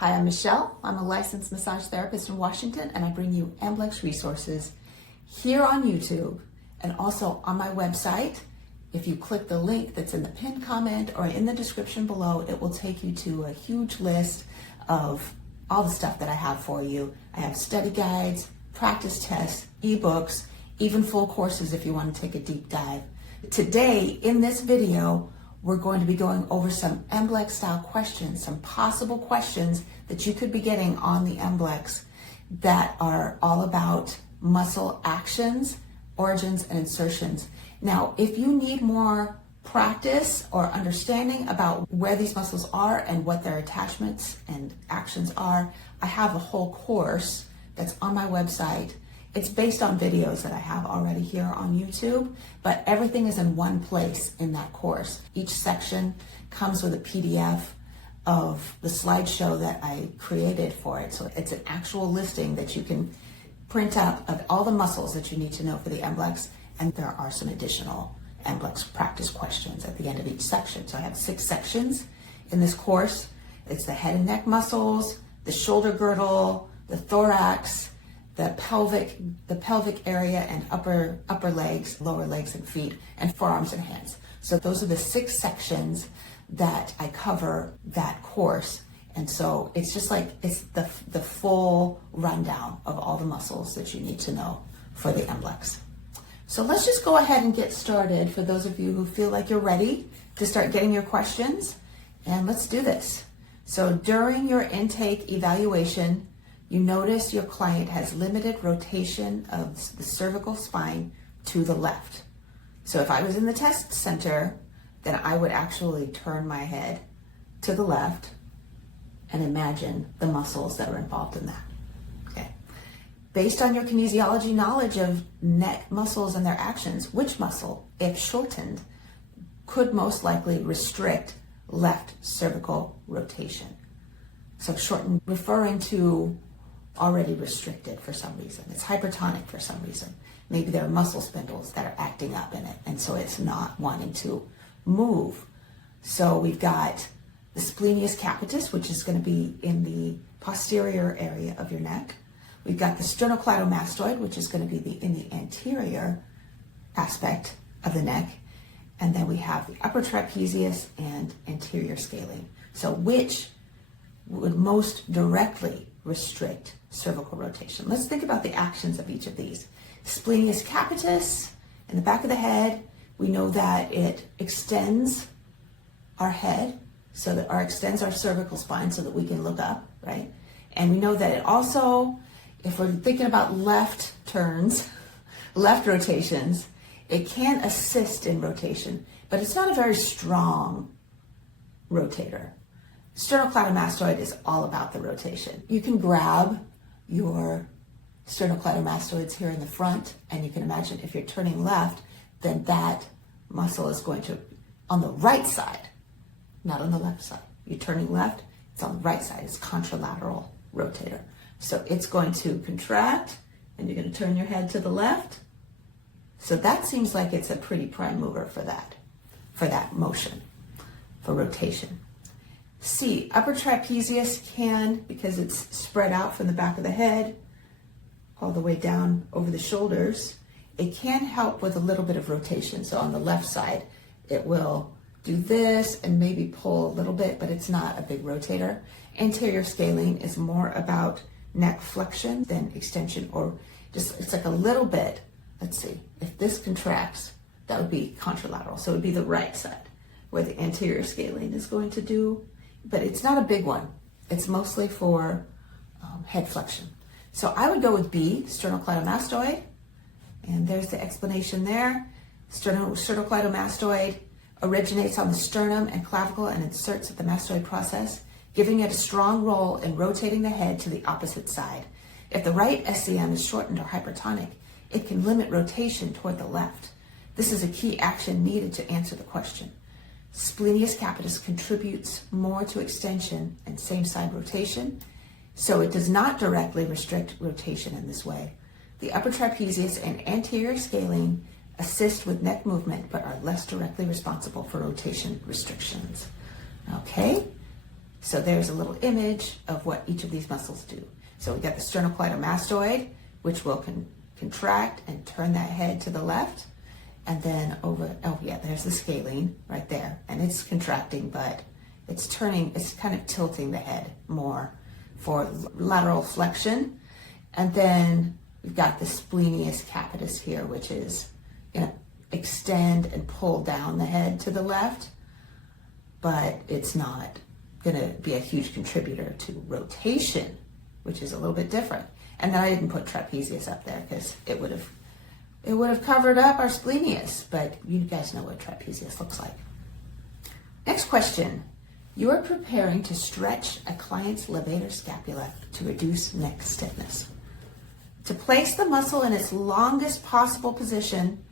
Hi, I'm Michele. I'm a licensed massage therapist in Washington, and I bring you MBLEx resources here on YouTube and also on my website. If you click the link that's in the pinned comment or in the description below, it will take you to a huge list of all the stuff that I have for you. I have study guides, practice tests, ebooks, even full courses if you want to take a deep dive. Today, in this video, we're going to be going over some MBLEx-style questions, some possible questions that you could be getting on the MBLEx that are all about muscle actions, origins, and insertions. Now, if you need more practice or understanding about where these muscles are and what their attachments and actions are, I have a whole course that's on my website. It's based on videos that I have already here on YouTube, but everything is in one place in that course. Each section comes with a PDF of the slideshow that I created for it. So it's an actual listing that you can print up of all the muscles that you need to know for the MBLEx, and there are some additional MBLEx practice questions at the end of each section. So I have 6 sections in this course. It's the head and neck muscles, the shoulder girdle, the thorax, the pelvic area, and upper legs, lower legs and feet, and forearms and hands. So those are the 6 sections that I cover that course. And so it's just like, it's the full rundown of all the muscles that you need to know for the MBLEx. So let's just go ahead and get started for those of you who feel like you're ready to start getting your questions, and let's do this. So during your intake evaluation, you notice your client has limited rotation of the cervical spine to the left. So if I was in the test center, then I would actually turn my head to the left and imagine the muscles that are involved in that. Okay. Based on your kinesiology knowledge of neck muscles and their actions, which muscle, if shortened, could most likely restrict left cervical rotation? So shortened, referring to already restricted for some reason. It's hypertonic for some reason. Maybe there are muscle spindles that are acting up in it, and so it's not wanting to move. So we've got the splenius capitis, which is going to be in the posterior area of your neck. We've got the sternocleidomastoid, which is going to be in the anterior aspect of the neck. And then we have the upper trapezius and anterior scalene. So which would most directly restrict cervical rotation? Let's think about the actions of each of these. Splenius capitis in the back of the head, we know that it extends our head, so that extends our cervical spine so that we can look up, right? And we know that it also, if we're thinking about left turns, left rotations, it can assist in rotation, but it's not a very strong rotator. Sternocleidomastoid is all about the rotation. You can grab your sternocleidomastoids here in the front, and you can imagine if you're turning left, then that muscle is going to, on the right side, not on the left side. You're turning left, it's on the right side. It's contralateral rotator. So it's going to contract, and you're going to turn your head to the left. So that seems like it's a pretty prime mover for that motion, for rotation. C, upper trapezius can, because it's spread out from the back of the head all the way down over the shoulders, it can help with a little bit of rotation. So on the left side, it will do this and maybe pull a little bit, but it's not a big rotator. Anterior scalene is more about neck flexion than extension, or just, it's like a little bit. Let's see, if this contracts, that would be contralateral. So it would be the right side where the anterior scalene is going to do, but it's not a big one. It's mostly for head flexion. So I would go with B, sternocleidomastoid, and there's the explanation there. Sternocleidomastoid originates on the sternum and clavicle and inserts at the mastoid process, giving it a strong role in rotating the head to the opposite side. If the right SCM is shortened or hypertonic, it can limit rotation toward the left. This is a key action needed to answer the question. Splenius capitis contributes more to extension and same side rotation, so it does not directly restrict rotation in this way. The upper trapezius and anterior scalene assist with neck movement but are less directly responsible for rotation restrictions. Okay, So there's a little image of what each of these muscles do. So we got the sternocleidomastoid, which will contract and turn that head to the left. And then there's the scalene right there. And it's contracting, but it's kind of tilting the head more for lateral flexion. And then we've got the splenius capitis here, which is going to extend and pull down the head to the left, but it's not going to be a huge contributor to rotation, which is a little bit different. And then I didn't put trapezius up there because it would have covered up our splenius, but you guys know what trapezius looks like. Next question. You are preparing to stretch a client's levator scapula to reduce neck stiffness. To place the muscle in its longest possible position,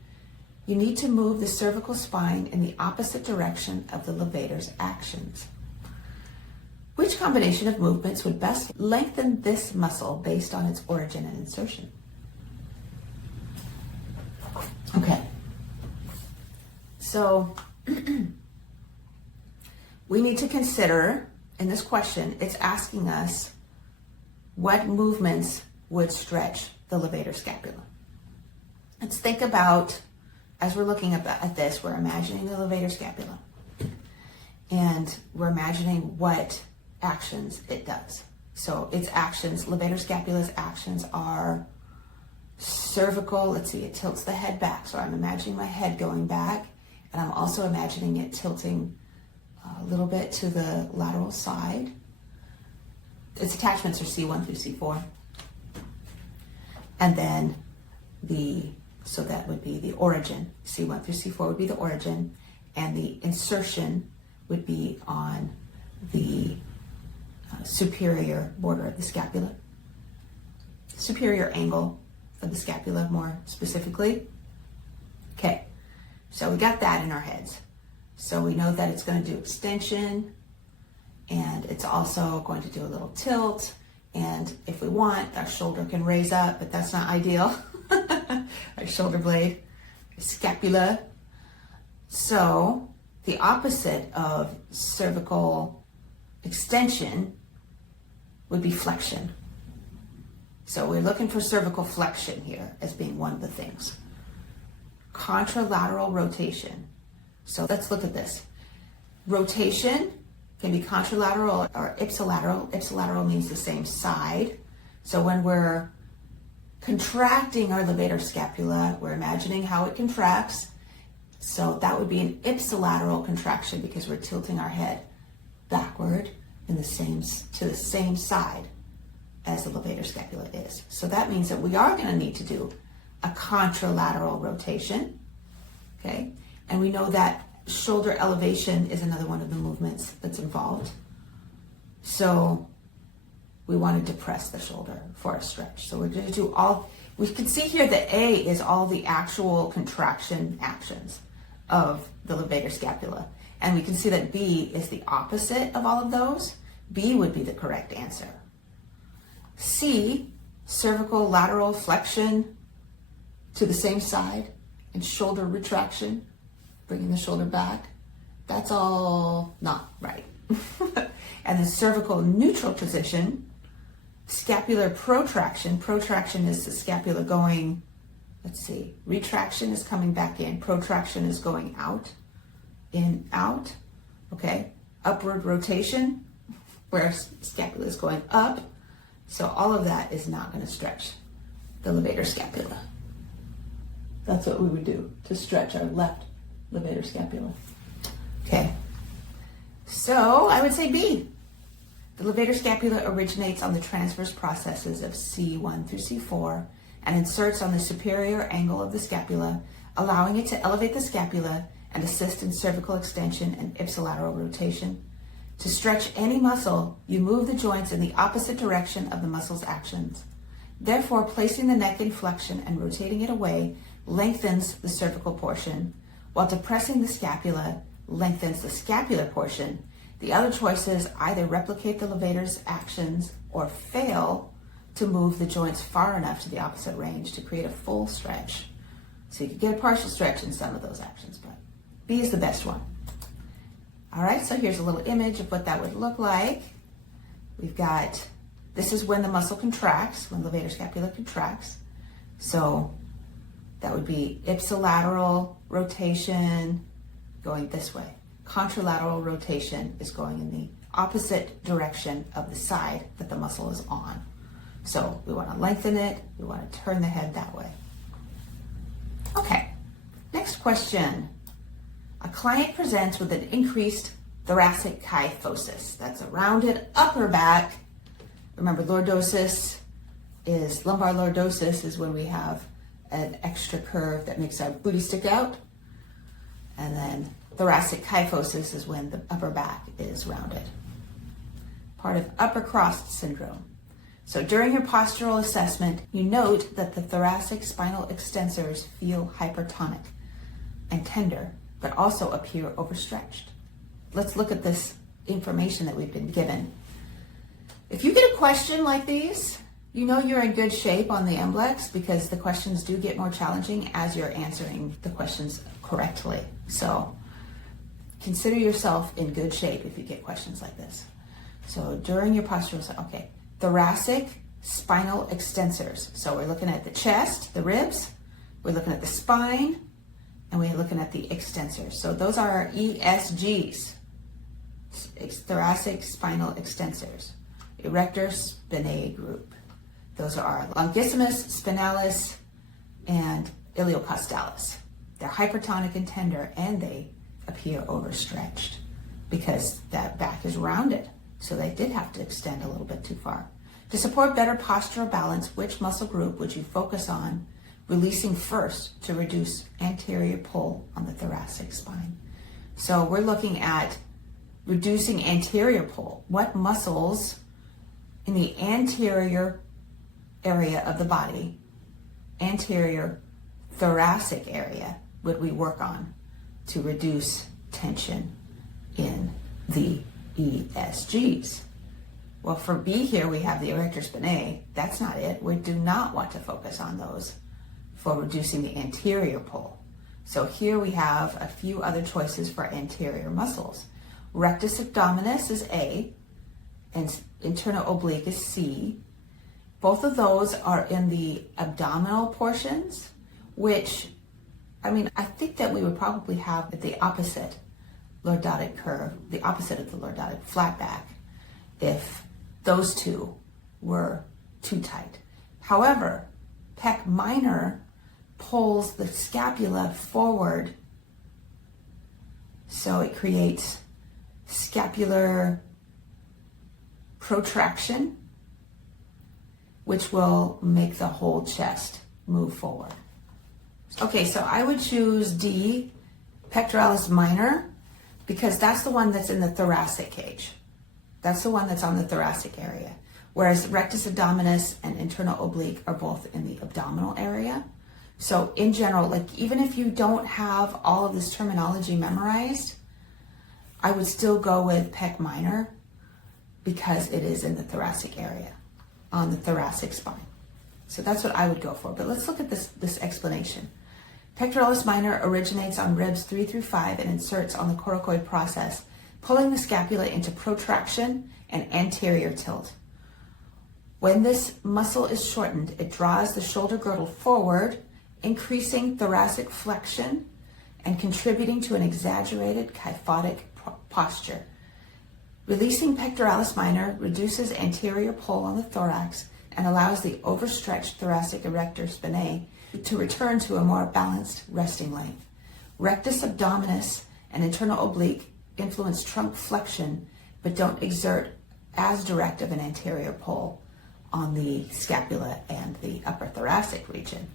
you need to move the cervical spine in the opposite direction of the levator's actions. Which combination of movements would best lengthen this muscle based on its origin and insertion? Okay. So we need to consider, in this question, it's asking us what movements would stretch the levator scapula. Let's think about, as we're looking at this, we're imagining the levator scapula. And we're imagining what actions it does. So its actions, levator scapula's actions are cervical. Let's see, it tilts the head back. So I'm imagining my head going back, and I'm also imagining it tilting a little bit to the lateral side. Its attachments are C1 through C4. And then so that would be the origin. C1 through C4 would be the origin, and the insertion would be on the superior border of the scapula. Superior angle of the scapula, more specifically. Okay, so we got that in our heads. So we know that it's going to do extension, and it's also going to do a little tilt. And if we want, our shoulder can raise up, but that's not ideal. Our shoulder blade, scapula. So the opposite of cervical extension would be flexion. So we're looking for cervical flexion here as being one of the things. Contralateral rotation. So let's look at this. Rotation can be contralateral or ipsilateral. Ipsilateral means the same side. So when we're contracting our levator scapula, we're imagining how it contracts. So that would be an ipsilateral contraction because we're tilting our head backward to the same side as the levator scapula is. So that means that we are going to need to do a contralateral rotation. Okay, and we know that shoulder elevation is another one of the movements that's involved. So we want to depress the shoulder for a stretch. So we're going to do we can see here that A is all the actual contraction actions of the levator scapula. And we can see that B is the opposite of all of those. B would be the correct answer. C, cervical lateral flexion to the same side and shoulder retraction, bringing the shoulder back. That's all not right. And the cervical neutral position, scapular protraction. Protraction is the scapula going, retraction is coming back in. Protraction is going out, in, out. Okay, upward rotation, where scapula is going up. So all of that is not going to stretch the levator scapula. That's what we would do to stretch our left levator scapula. Okay, so I would say B. The levator scapula originates on the transverse processes of C1 through C4 and inserts on the superior angle of the scapula, allowing it to elevate the scapula and assist in cervical extension and ipsilateral rotation. To stretch any muscle, you move the joints in the opposite direction of the muscle's actions. Therefore, placing the neck in flexion and rotating it away lengthens the cervical portion, while depressing the scapula lengthens the scapular portion. The other choices either replicate the levator's actions or fail to move the joints far enough to the opposite range to create a full stretch. So you could get a partial stretch in some of those actions, but B is the best one. All right, so here's a little image of what that would look like. We've got, this is when the muscle contracts, when levator scapula contracts. So that would be ipsilateral rotation going this way. Contralateral rotation is going in the opposite direction of the side that the muscle is on. So we want to lengthen it, we want to turn the head that way. Okay, next question. A client presents with an increased thoracic kyphosis. That's a rounded upper back. Remember, lordosis is, lumbar lordosis is when we have an extra curve that makes our booty stick out. And then thoracic kyphosis is when the upper back is rounded. Part of upper cross syndrome. So during your postural assessment, you note that the thoracic spinal extensors feel hypertonic and tender, but also appear overstretched. Let's look at this information that we've been given. If you get a question like these, you know you're in good shape on the MBLEx because the questions do get more challenging as you're answering the questions correctly. So consider yourself in good shape if you get questions like this. So during your postural, okay, thoracic spinal extensors. So we're looking at the chest, the ribs, we're looking at the spine, and we're looking at the extensors. So those are our ESGs, thoracic spinal extensors, erector spinae group. Those are our longissimus, spinalis, and iliocostalis. They're hypertonic and tender, and they appear overstretched because that back is rounded. So they did have to extend a little bit too far. To support better postural balance, which muscle group would you focus on releasing first to reduce anterior pull on the thoracic spine? So we're looking at reducing anterior pull. What muscles in the anterior area of the body, anterior thoracic area, would we work on to reduce tension in the ESGs? Well, for B here, we have the erector spinae. That's not it. We do not want to focus on those for reducing the anterior pull. So here we have a few other choices for anterior muscles. Rectus abdominis is A, and internal oblique is C. Both of those are in the abdominal portions, which, I think that we would probably have the opposite lordotic curve, the opposite of the lordotic flat back, if those two were too tight. However, pec minor pulls the scapula forward, so it creates scapular protraction, which will make the whole chest move forward. Okay, so I would choose D, pectoralis minor, because that's the one that's in the thoracic cage. That's the one that's on the thoracic area. Whereas rectus abdominis and internal oblique are both in the abdominal area. So in general, even if you don't have all of this terminology memorized, I would still go with pec minor because it is in the thoracic area, on the thoracic spine. So that's what I would go for. But let's look at this explanation. Pectoralis minor originates on ribs 3 through 5 and inserts on the coracoid process, pulling the scapula into protraction and anterior tilt. When this muscle is shortened, it draws the shoulder girdle forward, increasing thoracic flexion and contributing to an exaggerated kyphotic posture. Releasing pectoralis minor reduces anterior pull on the thorax and allows the overstretched thoracic erector spinae to return to a more balanced resting length. Rectus abdominis and internal oblique influence trunk flexion, but don't exert as direct of an anterior pull on the scapula and the upper thoracic region.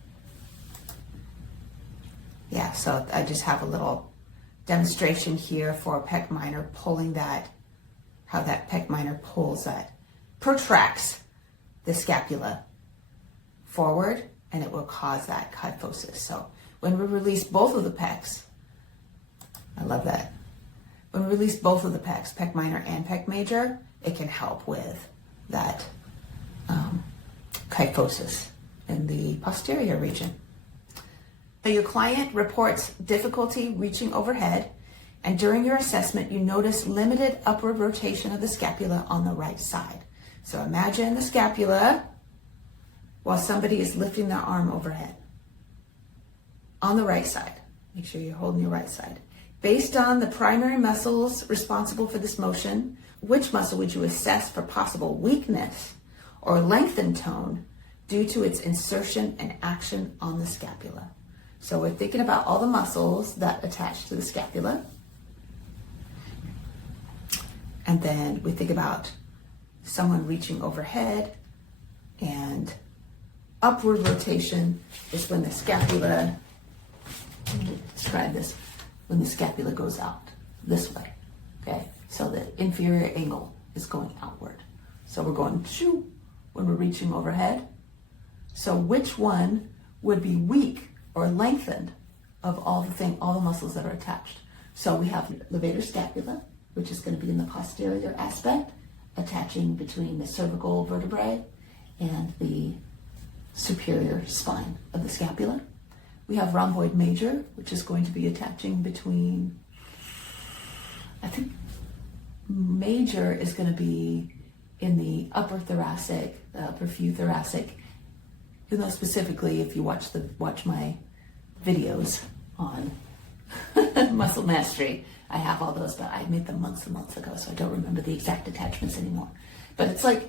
Yeah, so I just have a little demonstration here for pec minor pulling that, how that pec minor pulls that, protracts the scapula forward, and it will cause that kyphosis. So when we release both of the pecs, I love that. When we release both of the pecs, pec minor and pec major, it can help with that kyphosis in the posterior region. So your client reports difficulty reaching overhead And during your assessment, you notice limited upward rotation of the scapula on the right side. So imagine the scapula while somebody is lifting their arm overhead. On the right side. Make sure you're holding your right side. Based on the primary muscles responsible for this motion, which muscle would you assess for possible weakness or lengthened tone due to its insertion and action on the scapula? So we're thinking about all the muscles that attach to the scapula. And then we think about someone reaching overhead, and upward rotation is when the scapula, let's try this, when the scapula goes out this way, okay? So the inferior angle is going outward. So we're going shoo when we're reaching overhead. So which one would be weak or lengthened of all the muscles that are attached? So we have levator scapula, which is going to be in the posterior aspect, attaching between the cervical vertebrae and the superior spine of the scapula. We have rhomboid major, which is going to be attaching between, I think major is going to be in the upper thoracic, the upper few thoracic. You know, specifically if you watch my videos on muscle mastery, I have all those, but I made them months and months ago, so I don't remember the exact attachments anymore. But it's like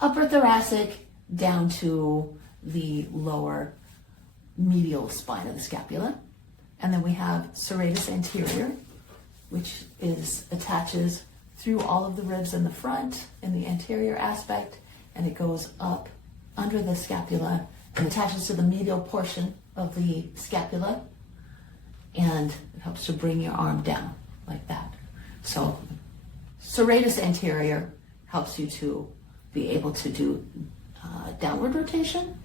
upper thoracic down to the lower medial spine of the scapula. And then we have serratus anterior, which attaches through all of the ribs in the front, in the anterior aspect, and it goes up under the scapula and attaches to the medial portion of the scapula, and it helps to bring your arm down like that. So serratus anterior helps you to be able to do downward rotation.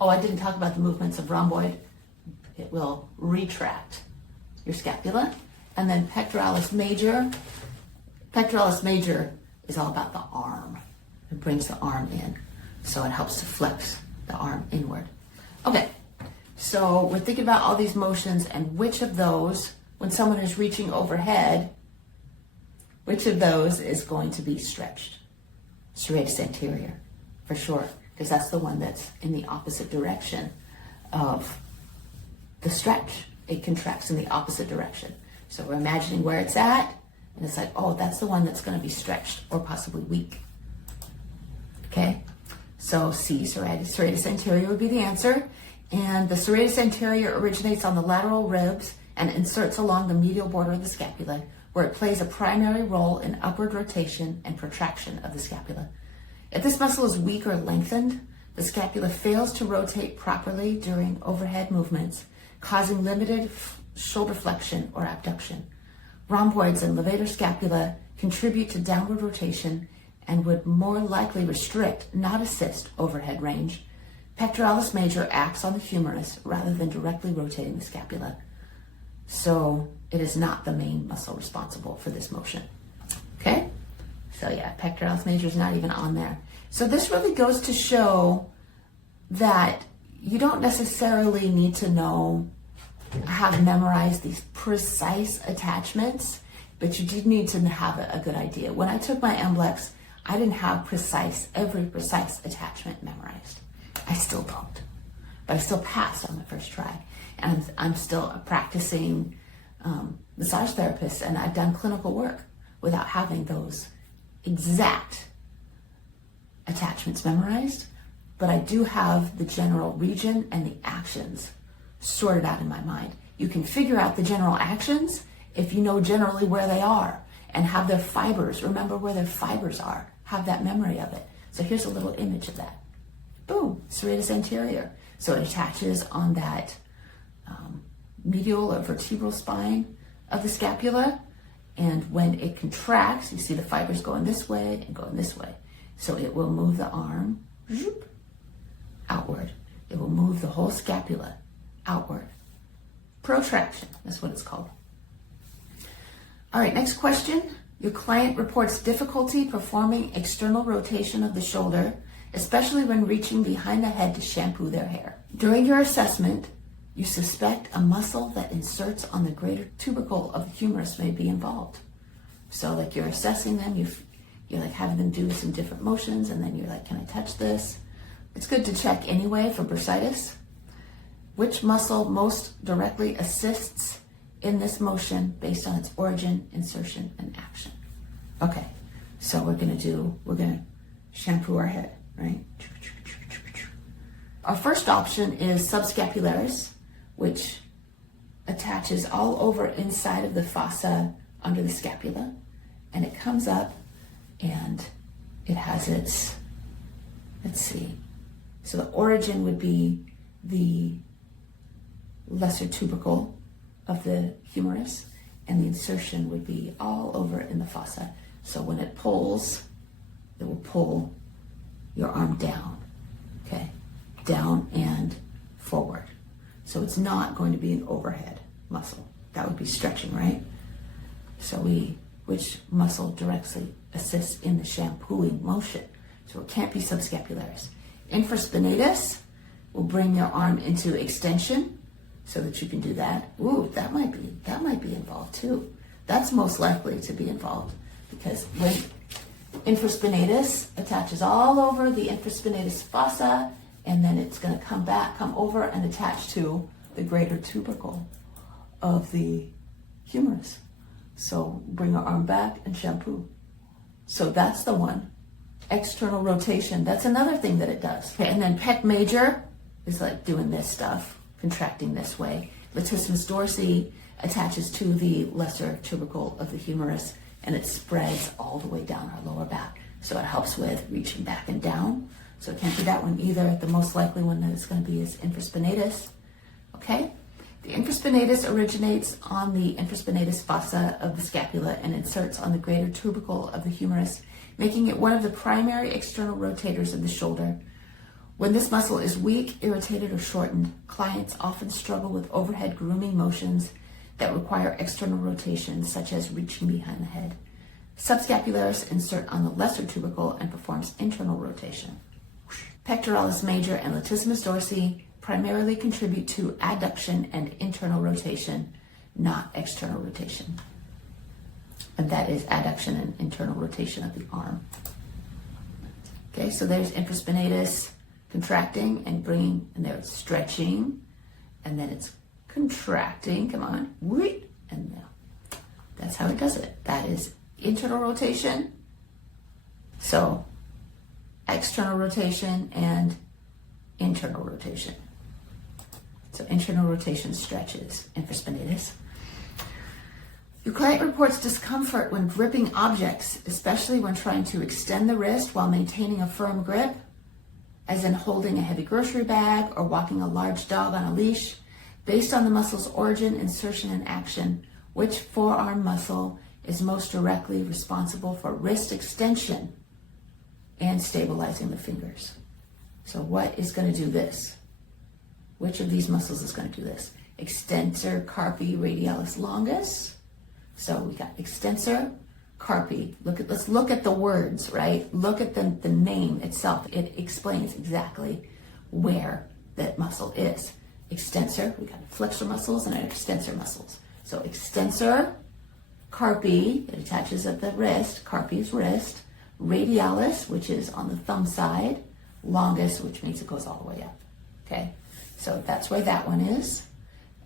Oh, I didn't talk about the movements of rhomboid. It will retract your scapula. And then pectoralis major. Pectoralis major is all about the arm. It brings the arm in. So it helps to flex the arm inward. Okay, so we're thinking about all these motions and which of those, when someone is reaching overhead, which of those is going to be stretched? Serratus anterior, for sure, because that's the one that's in the opposite direction of the stretch. It contracts in the opposite direction. So we're imagining where it's at, and it's like, oh, that's the one that's going to be stretched or possibly weak. Okay, so C, serratus anterior would be the answer. And the serratus anterior originates on the lateral ribs and inserts along the medial border of the scapula, where it plays a primary role in upward rotation and protraction of the scapula. If this muscle is weak or lengthened, the scapula fails to rotate properly during overhead movements, causing limited shoulder flexion or abduction. Rhomboids and levator scapula contribute to downward rotation and would more likely restrict, not assist, overhead range. Pectoralis major acts on the humerus rather than directly rotating the scapula. So it is not the main muscle responsible for this motion. Okay? So yeah, pectoralis major is not even on there. So this really goes to show that you don't necessarily need to have memorized these precise attachments, but you do need to have a good idea. When I took my MBLEx, I didn't have every precise attachment memorized. I still don't, but I still passed on the first try. And I'm still a practicing massage therapist, and I've done clinical work without having those exact attachments memorized, but I do have the general region and the actions sorted out in my mind. You can figure out the general actions if you know generally where they are and have their fibers, remember where their fibers are, have that memory of it. So here's a little image of that. Boom, serratus anterior. So it attaches on that medial or vertebral spine of the scapula, and when it contracts, you see the fibers going this way and going this way. So it will move the arm outward. It will move the whole scapula outward. Protraction, that's what it's called. All right, next question. Your client reports difficulty performing external rotation of the shoulder, especially when reaching behind the head to shampoo their hair. During your assessment, you suspect a muscle that inserts on the greater tubercle of the humerus may be involved. So like you're assessing them, you're like having them do some different motions, and then you're like, can I touch this? It's good to check anyway for bursitis. Which muscle most directly assists in this motion based on its origin, insertion, and action? Okay, so we're gonna shampoo our head, right? Our first option is subscapularis, which attaches all over inside of the fossa under the scapula, and it comes up and it has its, let's see, so the origin would be the lesser tubercle of the humerus, and the insertion would be all over in the fossa. So when it pulls, it will pull your arm down, okay? Down and forward. So it's not going to be an overhead muscle. That would be stretching, right? So which muscle directly assists in the shampooing motion? So it can't be subscapularis. Infraspinatus will bring your arm into extension so that you can do that. Ooh, that might be involved too. That's most likely to be involved, because when infraspinatus attaches all over the infraspinatus fossa, and then it's going to come over and attach to the greater tubercle of the humerus. So bring your arm back and shampoo. So that's the one. External rotation, that's another thing that it does. Okay, and then pec major is like doing this stuff, contracting this way. Latissimus dorsi attaches to the lesser tubercle of the humerus, and it spreads all the way down our lower back. So it helps with reaching back and down. So it can't be that one either. The most likely one that it's going to be is infraspinatus. Okay? The infraspinatus originates on the infraspinatus fossa of the scapula and inserts on the greater tubercle of the humerus, making it one of the primary external rotators of the shoulder. When this muscle is weak, irritated, or shortened, clients often struggle with overhead grooming motions that require external rotation, such as reaching behind the head. Subscapularis insert on the lesser tubercle and performs internal rotation. Pectoralis major and latissimus dorsi primarily contribute to adduction and internal rotation, not external rotation. And that is adduction and internal rotation of the arm. Okay, so there's infraspinatus contracting and bringing, and there it's stretching, and then it's contracting, come on, and now. That's how it does it. That is internal rotation. So external rotation and internal rotation. So internal rotation stretches infraspinatus. Your client reports discomfort when gripping objects, especially when trying to extend the wrist while maintaining a firm grip, as in holding a heavy grocery bag or walking a large dog on a leash. Based on the muscle's origin, insertion, and action, which forearm muscle is most directly responsible for wrist extension and stabilizing the fingers? So what is going to do this? Which of these muscles is going to do this? Extensor carpi radialis longus. So we got extensor carpi. Let's look at the words, right? Look at the name itself. It explains exactly where that muscle is. Extensor, we got flexor muscles and extensor muscles. So extensor carpi, it attaches at the wrist. Carpi is wrist. Radialis, which is on the thumb side. Longus, which means it goes all the way up. Okay, so that's where that one is.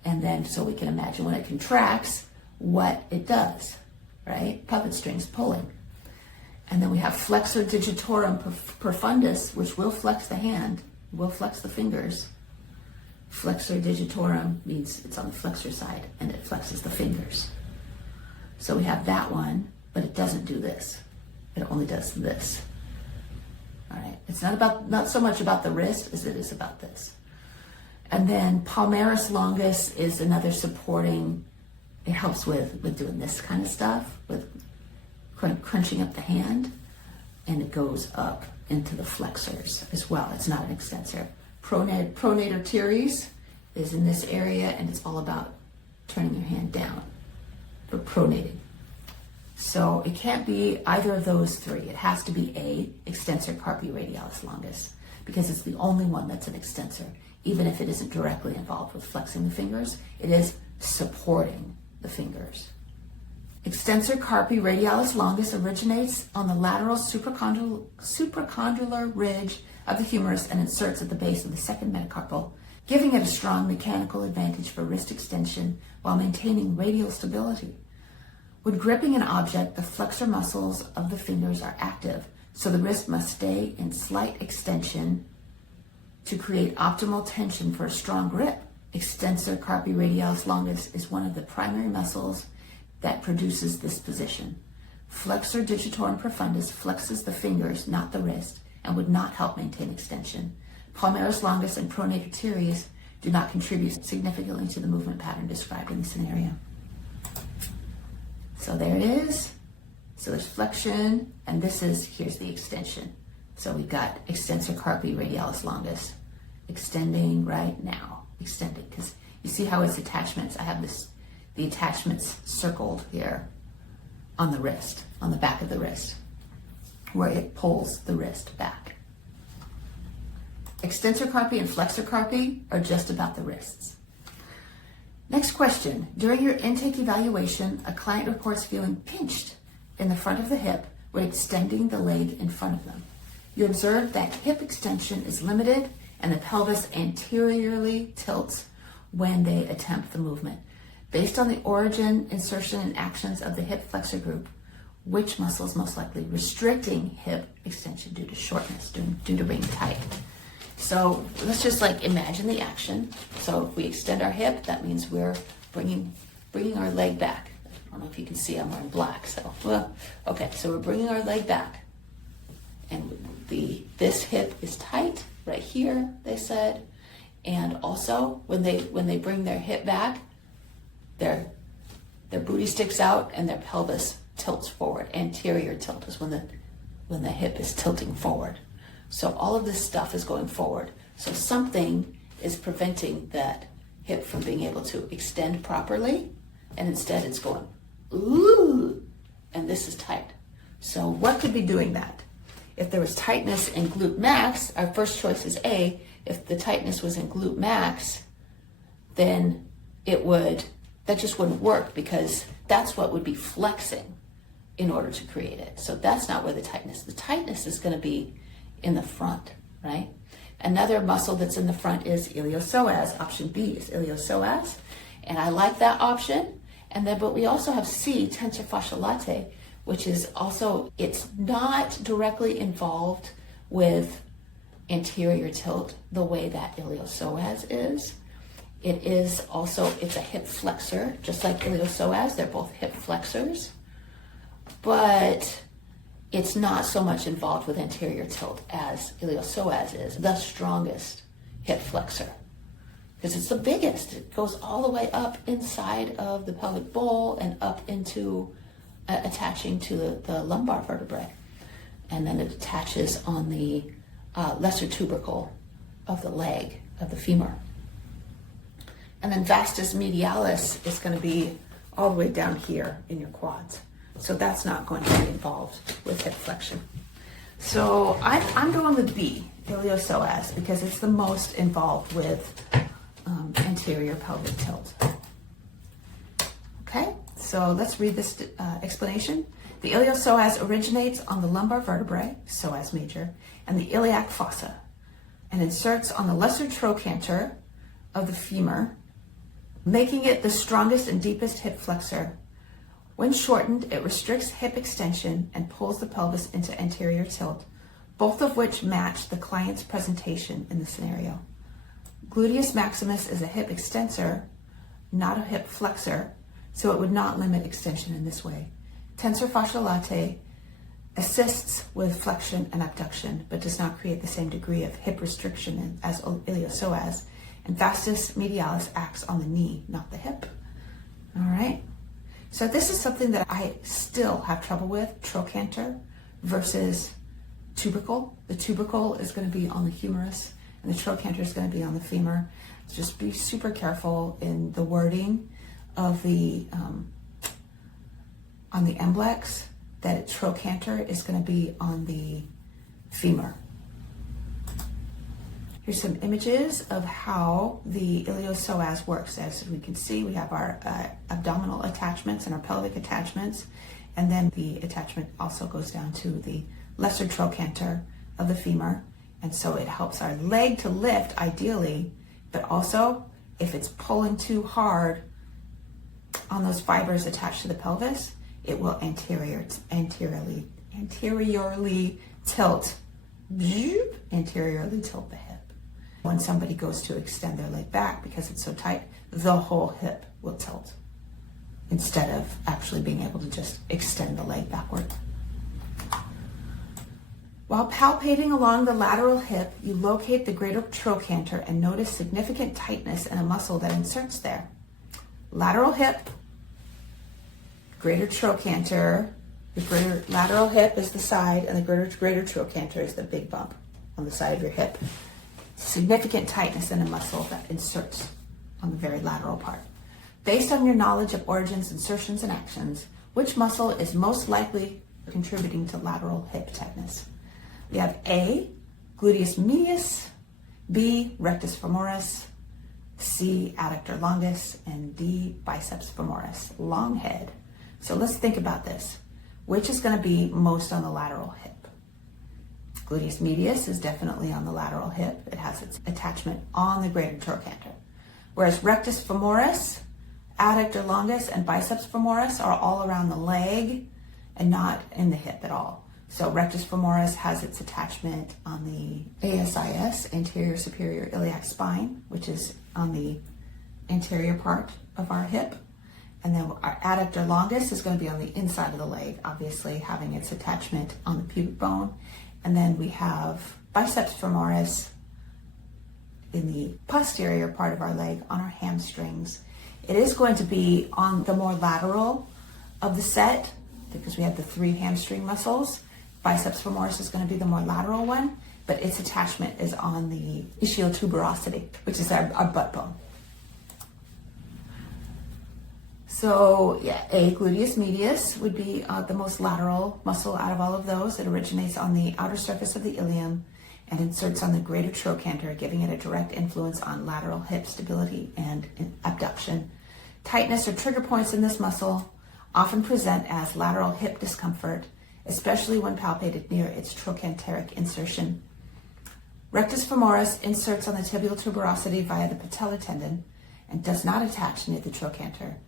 And then, so we can imagine when it contracts, what it does, right? Puppet strings pulling. And then we have flexor digitorum profundus, which will flex the hand, will flex the fingers. Flexor digitorum means it's on the flexor side, and it flexes the fingers. So we have that one, but it doesn't do this. It only does this. All right, it's not so much about the wrist as it is about this. And then palmaris longus is another supporting. It helps with doing this kind of stuff, with crunching up the hand, and it goes up into the flexors as well. It's not an extensor. Pronator teres is in this area, and it's all about turning your hand down for pronating. So it can't be either of those three. It has to be A, extensor carpi radialis longus. because it's the only one that's an extensor. Even if it isn't directly involved with flexing the fingers, it is supporting the fingers. Extensor carpi radialis longus originates on the lateral supracondylar ridge of the humerus and inserts at the base of the second metacarpal, giving it a strong mechanical advantage for wrist extension while maintaining radial stability. When gripping an object, the flexor muscles of the fingers are active, so the wrist must stay in slight extension to create optimal tension for a strong grip. Extensor carpi radialis longus is one of the primary muscles that produces this position. Flexor digitorum profundus flexes the fingers, not the wrist, and would not help maintain extension. Palmaris longus and pronator teres do not contribute significantly to the movement pattern described in the scenario. So there it is. So there's flexion, and here's the extension. So we've got extensor carpi radialis longus, extending right now, extending, because you see how its attachments, I have the attachments circled here on the wrist, on the back of the wrist, where it pulls the wrist back. Extensor carpi and flexor carpi are just about the wrists. Next question. During your intake evaluation, a client reports feeling pinched in the front of the hip when extending the leg in front of them. You observe that hip extension is limited and the pelvis anteriorly tilts when they attempt the movement. Based on the origin, insertion, and actions of the hip flexor group, which muscle is most likely restricting hip extension due to shortness, due to being tight? So let's just imagine the action. So if we extend our hip, that means we're bringing our leg back. I don't know if you can see, I'm wearing black, so okay. So we're bringing our leg back, and this hip is tight right here, they said, and also when they bring their hip back, their booty sticks out and their pelvis tilts forward. Anterior tilt is when the hip is tilting forward. So all of this stuff is going forward. So something is preventing that hip from being able to extend properly, and instead it's going, ooh, and this is tight. So what could be doing that? If there was tightness in glute max, our first choice is A. If the tightness was in glute max, then that just wouldn't work, because that's what would be flexing in order to create it. So that's not where the tightness is going to be in the front, right? Another muscle that's in the front is iliopsoas. Option B is iliopsoas, and I like that option. But we also have C, tensor fasciae latae, which is also, it's not directly involved with anterior tilt the way that iliopsoas is. It's a hip flexor, just like iliopsoas. They're both hip flexors, but it's not so much involved with anterior tilt as iliopsoas is, the strongest hip flexor, because it's the biggest. It goes all the way up inside of the pelvic bowl and up into attaching to the lumbar vertebrae, and then it attaches on the lesser tubercle of the leg, of the femur. And then vastus medialis is going to be all the way down here in your quads. So that's not going to be involved with hip flexion. So I'm going with B, iliopsoas, because it's the most involved with anterior pelvic tilt. Okay, so let's read this explanation. The iliopsoas originates on the lumbar vertebrae, psoas major, and the iliac fossa, and inserts on the lesser trochanter of the femur, making it the strongest and deepest hip flexor. When shortened, it restricts hip extension and pulls the pelvis into anterior tilt, both of which match the client's presentation in the scenario. Gluteus maximus is a hip extensor, not a hip flexor, so it would not limit extension in this way. Tensor fasciae latae assists with flexion and abduction, but does not create the same degree of hip restriction as iliopsoas, and vastus medialis acts on the knee, not the hip. All right. So this is something that I still have trouble with, trochanter versus tubercle. The tubercle is going to be on the humerus, and the trochanter is going to be on the femur. Just be super careful in the wording of the on the MBLEx, that trochanter is going to be on the femur. Here's some images of how the iliopsoas works. As we can see, we have our abdominal attachments and our pelvic attachments, and then the attachment also goes down to the lesser trochanter of the femur, and so it helps our leg to lift ideally, but also if it's pulling too hard on those fibers attached to the pelvis, it will anteriorly tilt the hip. When somebody goes to extend their leg back because it's so tight, the whole hip will tilt instead of actually being able to just extend the leg backward. While palpating along the lateral hip, you locate the greater trochanter and notice significant tightness in a muscle that inserts there. Lateral hip, greater trochanter. The greater lateral hip is the side, and the greater trochanter is the big bump on the side of your hip. Significant tightness in a muscle that inserts on the very lateral part. Based on your knowledge of origins, insertions, and actions, which muscle is most likely contributing to lateral hip tightness? We have A, gluteus medius, B, rectus femoris, C, adductor longus, and D, biceps femoris, long head. So let's think about this. Which is going to be most on the lateral hip? Gluteus medius is definitely on the lateral hip. It has its attachment on the greater trochanter. Whereas rectus femoris, adductor longus, and biceps femoris are all around the leg and not in the hip at all. So rectus femoris has its attachment on the ASIS, anterior superior iliac spine, which is on the anterior part of our hip. And then our adductor longus is going to be on the inside of the leg, obviously having its attachment on the pubic bone. And then we have biceps femoris in the posterior part of our leg on our hamstrings. It is going to be on the more lateral of the set because we have the 3 hamstring muscles. Biceps femoris is going to be the more lateral one, but its attachment is on the ischiotuberosity, which is our butt bone. So yeah, A, gluteus medius would be the most lateral muscle out of all of those. It originates on the outer surface of the ilium and inserts on the greater trochanter, giving it a direct influence on lateral hip stability and abduction. Tightness or trigger points in this muscle often present as lateral hip discomfort, especially when palpated near its trochanteric insertion. Rectus femoris inserts on the tibial tuberosity via the patellar tendon and does not attach near the trochanter.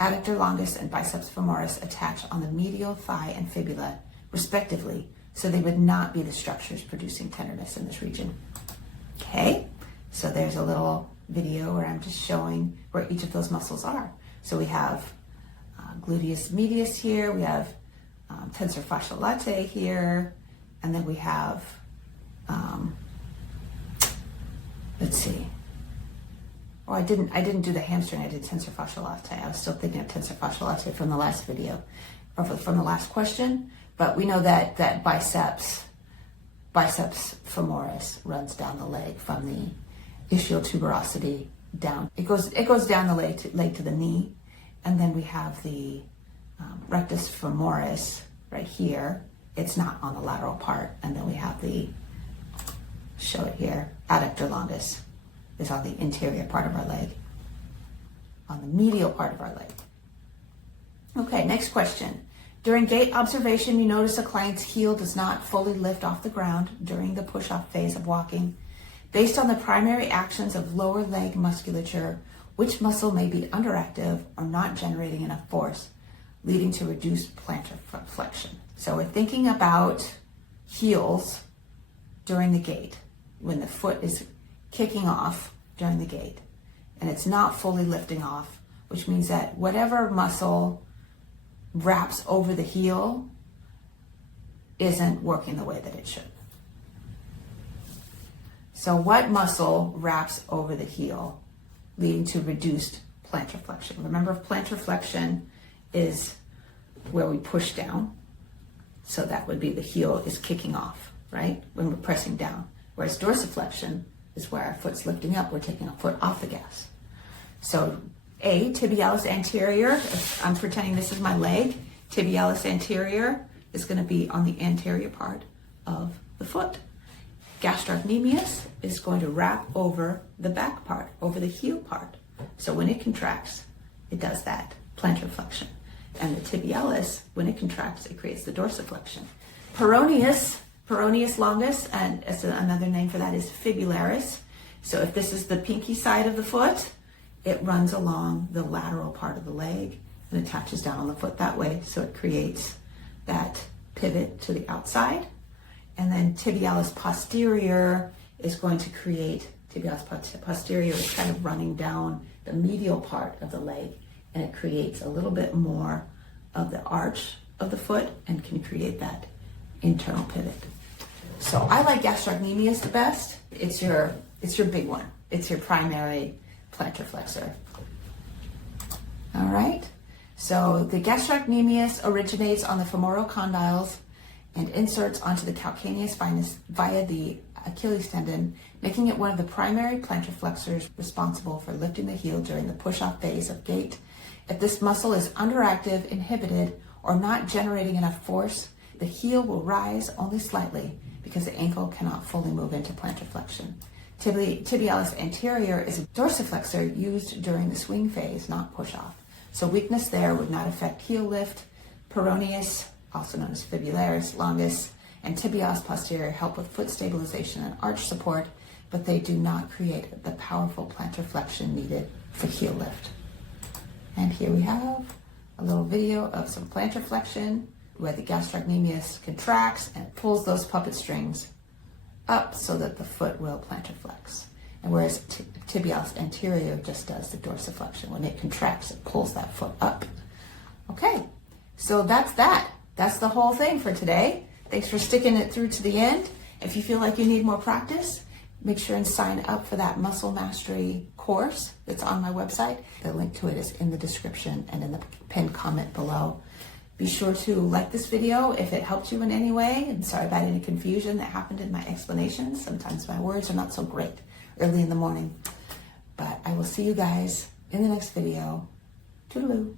Adductor longus and biceps femoris attach on the medial thigh and fibula, respectively, so they would not be the structures producing tenderness in this region. Okay, so there's a little video where I'm just showing where each of those muscles are. So we have gluteus medius here, we have tensor fasciae latae here, and then we have, let's see. Oh, I didn't do the hamstring, I did tensor fasciae latae. I was still thinking of tensor fasciae latae from the last video, or from the last question, but we know that biceps femoris runs down the leg from the ischiotuberosity down. It goes down the leg to the knee, and then we have the rectus femoris right here. It's not on the lateral part, and then we have show it here, adductor longus is on the interior part of our leg, on the medial part of our leg. Okay, next question. During gait observation, you notice a client's heel does not fully lift off the ground during the push-off phase of walking. Based on the primary actions of lower leg musculature, which muscle may be underactive or not generating enough force, leading to reduced plantar flexion? So we're thinking about heels during the gait, when the foot is kicking off during the gait, and it's not fully lifting off, which means that whatever muscle wraps over the heel isn't working the way that it should. So what muscle wraps over the heel, leading to reduced plantar flexion? Remember, plantar flexion is where we push down, so that would be the heel is kicking off, right, when we're pressing down. Whereas dorsiflexion is where our foot's lifting up, we're taking a foot off the gas. So A, tibialis anterior, if I'm pretending this is my leg, tibialis anterior is going to be on the anterior part of the foot. gastrocnemius is going to wrap over the back part, over the heel part. So when it contracts, it does that plantar flexion. And the tibialis, when it contracts, it creates the dorsiflexion. Peroneus longus, and another name for that is fibularis. So if this is the pinky side of the foot, it runs along the lateral part of the leg and attaches down on the foot that way. So it creates that pivot to the outside. And then tibialis posterior is going to create, tibialis posterior is kind of running down the medial part of the leg, and it creates a little bit more of the arch of the foot and can create that internal pivot. So I like gastrocnemius the best. It's your big one. It's your primary plantar flexor. All right. So the gastrocnemius originates on the femoral condyles and inserts onto the calcaneus spinous via the Achilles tendon, making it one of the primary plantar flexors responsible for lifting the heel during the push-off phase of gait. If this muscle is underactive, inhibited, or not generating enough force, the heel will rise only slightly because the ankle cannot fully move into plantar flexion. Tibialis anterior is a dorsiflexor used during the swing phase, not push-off. So weakness there would not affect heel lift. Peroneus, also known as fibularis longus, and tibialis posterior help with foot stabilization and arch support, but they do not create the powerful plantar flexion needed for heel lift. And here we have a little video of some plantar flexion where the gastrocnemius contracts and pulls those puppet strings up so that the foot will plantar flex. And whereas tibialis anterior just does the dorsiflexion. When it contracts, it pulls that foot up. Okay, so that's that. That's the whole thing for today. Thanks for sticking it through to the end. If you feel like you need more practice, make sure and sign up for that muscle mastery course that's on my website. The link to it is in the description and in the pinned comment below. Be sure to like this video if it helped you in any way. And sorry about any confusion that happened in my explanations. Sometimes my words are not so great early in the morning. But I will see you guys in the next video. Toodaloo.